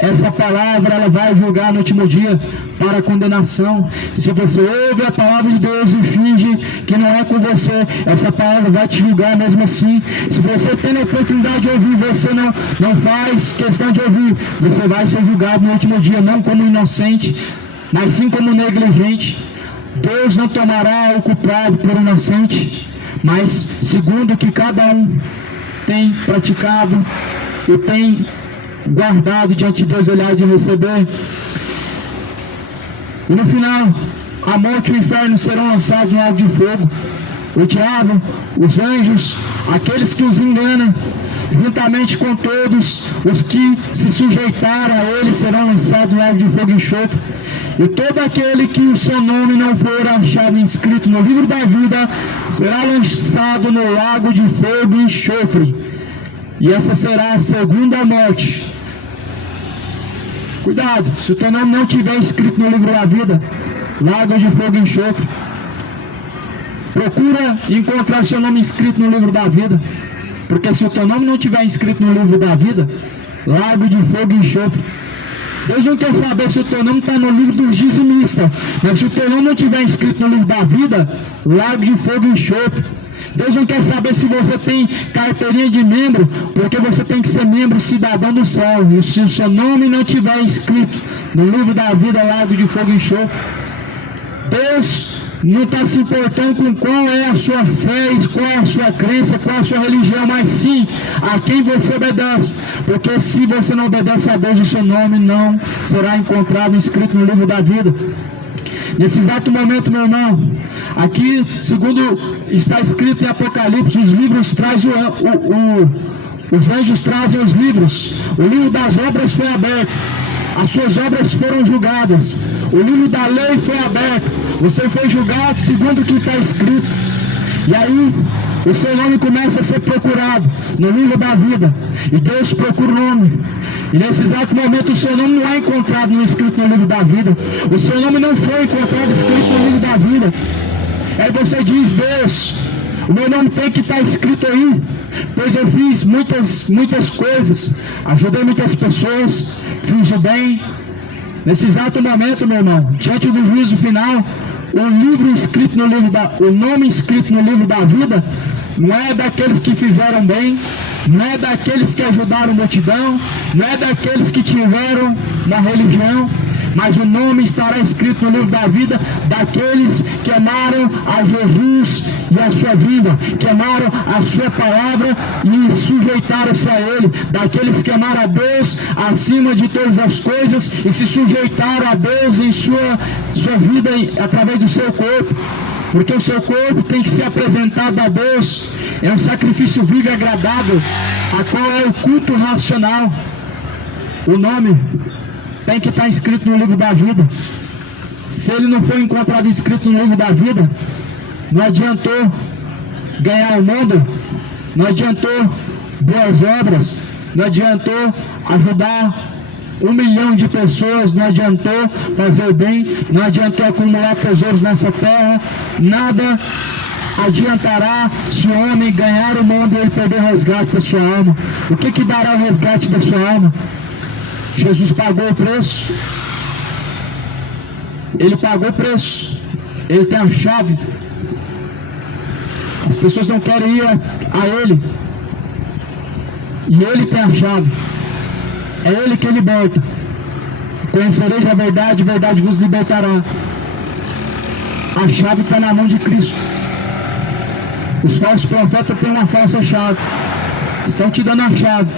essa palavra ela vai julgar no último dia para condenação. Se você ouve a palavra de Deus e finge que não é com você, essa palavra vai te julgar mesmo assim. Se você tem a oportunidade de ouvir, você não faz questão de ouvir, você vai ser julgado no último dia, não como inocente, mas sim como negligente. Deus não tomará o culpado por inocente, mas segundo o que cada um tem praticado e tem guardado diante de Deus, ele há de receber. E no final, a morte e o inferno serão lançados no lago de fogo. O diabo, os anjos, aqueles que os enganam, juntamente com todos os que se sujeitaram a ele, serão lançados no lago de fogo e enxofre. E todo aquele que o seu nome não for achado inscrito no livro da vida, será lançado no lago de fogo e enxofre. E essa será a segunda morte. Cuidado, se o teu nome não estiver escrito no livro da vida, lago de fogo e enxofre. Procura encontrar seu nome escrito no livro da vida, porque se o teu nome não estiver escrito no livro da vida, lago de fogo e enxofre. Deus não quer saber se o teu nome está no livro dos dizimistas, mas se o teu nome não estiver escrito no livro da vida, lago de fogo e enxofre. Deus não quer saber se você tem carteirinha de membro, porque você tem que ser membro cidadão do céu. E se o seu nome não estiver escrito no livro da vida, lago de fogo e enxofre. Deus não está se importando com qual é a sua fé, qual é a sua crença, qual é a sua religião, mas sim a quem você obedece. Porque se você não obedece a Deus, o seu nome não será encontrado escrito no livro da vida. Nesse exato momento, meu irmão, aqui, segundo está escrito em Apocalipse, os livros trazem os anjos trazem os livros. O livro das obras foi aberto. As suas obras foram julgadas. O livro da lei foi aberto. Você foi julgado segundo o que está escrito. E aí, o seu nome começa a ser procurado no livro da vida. E Deus procura o nome. E nesse exato momento, o seu nome não é encontrado no escrito no livro da vida. O seu nome não foi encontrado escrito no livro da vida. Aí você diz: Deus, o meu nome tem que estar escrito aí, pois eu fiz muitas coisas, ajudei muitas pessoas, fiz o bem. Nesse exato momento, meu irmão, diante do juízo final, o nome escrito no livro da vida não é daqueles que fizeram bem, não é daqueles que ajudaram a multidão, não é daqueles que tiveram na religião, mas o nome estará escrito no livro da vida daqueles que amaram a Jesus e a sua vida, que amaram a sua palavra e sujeitaram-se a Ele, daqueles que amaram a Deus acima de todas as coisas e se sujeitaram a Deus em sua vida através do seu corpo, porque o seu corpo tem que ser apresentado a Deus, é um sacrifício vivo e agradável, a qual é o culto racional. O nome tem que estar escrito no livro da vida. Se ele não for encontrado escrito no livro da vida, não adiantou ganhar o mundo, não adiantou boas obras, não adiantou ajudar 1 milhão de pessoas, não adiantou fazer bem, não adiantou acumular tesouros nessa terra, nada adiantará se o homem ganhar o mundo e ele perder o resgate da sua alma. O que dará o resgate da sua alma? Jesus pagou o preço. Ele pagou o preço. Ele tem a chave. As pessoas não querem ir a Ele. E Ele tem a chave. É Ele que liberta. Conhecereis a verdade vos libertará. A chave está na mão de Cristo. Os falsos profetas têm uma falsa chave. Estão te dando a chave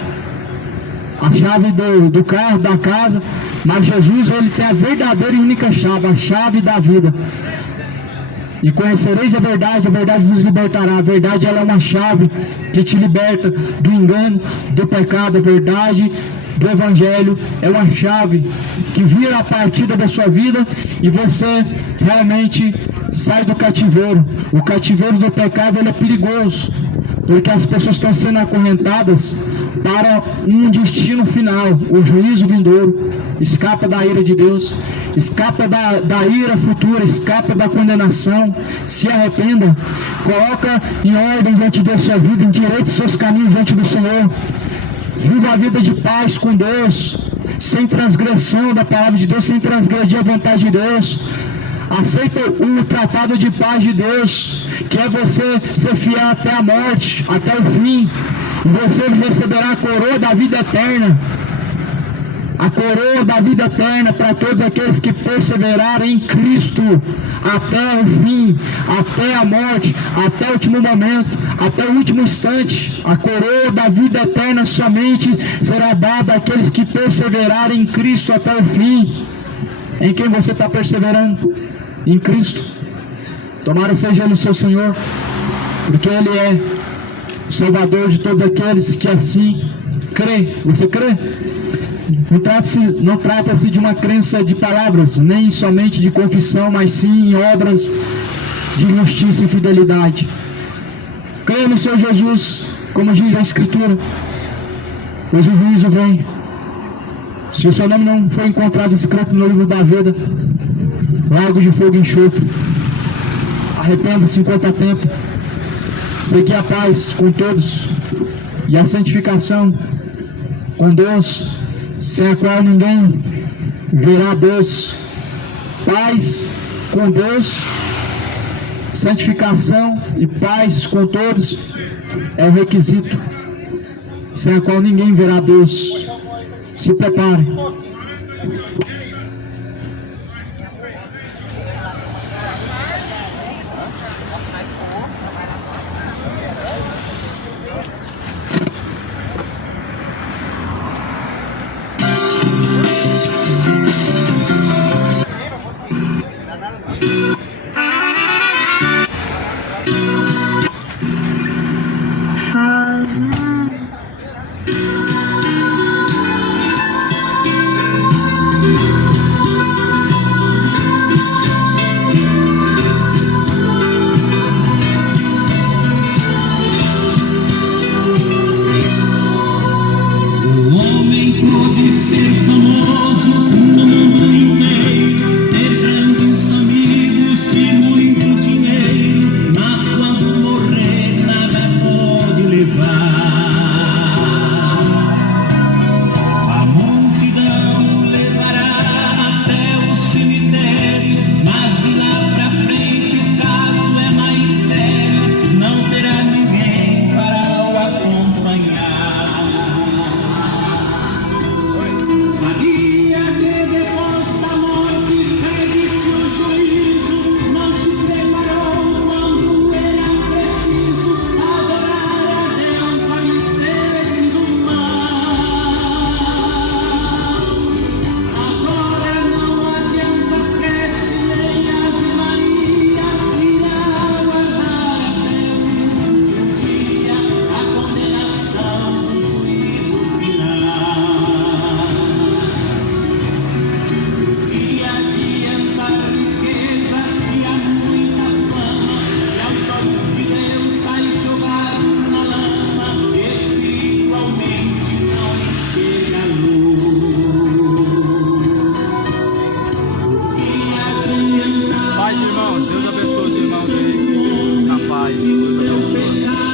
do carro, da casa, mas Jesus, ele tem a verdadeira e única chave, a chave da vida. E conhecereis a verdade vos libertará. A verdade, ela é uma chave que te liberta do engano, do pecado. A verdade do Evangelho é uma chave que vira a partida da sua vida e você realmente sai do cativeiro. O cativeiro do pecado, ele é perigoso, porque as pessoas estão sendo acorrentadas para um destino final, o juízo vindouro. Escapa da ira de Deus, escapa da ira futura, escapa da condenação. Se arrependa, coloca em ordem diante da sua vida, endireite seus caminhos diante do Senhor. Viva a vida de paz com Deus. sem transgressão da palavra de Deus, sem transgredir a vontade de Deus. Aceita o tratado de paz de Deus, que é você ser fiel até a morte, até o fim, e você receberá a coroa da vida eterna. A coroa da vida eterna para todos aqueles que perseverarem em Cristo até o fim, até a morte, até o último momento, até o último instante. A coroa da vida eterna somente será dada àqueles que perseverarem em Cristo até o fim. Em quem você está perseverando? Em Cristo. Tomara seja Ele o seu Senhor, porque Ele é o Salvador de todos aqueles que assim crê. Você crê? Não trata-se de uma crença de palavras, nem somente de confissão, mas sim em obras de justiça e fidelidade. Creia no Senhor Jesus, como diz a Escritura, pois o juízo vem. Se o seu nome não foi encontrado escrito no livro da vida, lago de fogo e enxofre. Arrependa-se enquanto há tempo. Segui a paz com todos e a santificação com Deus, sem a qual ninguém verá Deus. Paz com Deus, santificação e paz com todos é o requisito, sem a qual ninguém verá Deus. Se prepare. Nada.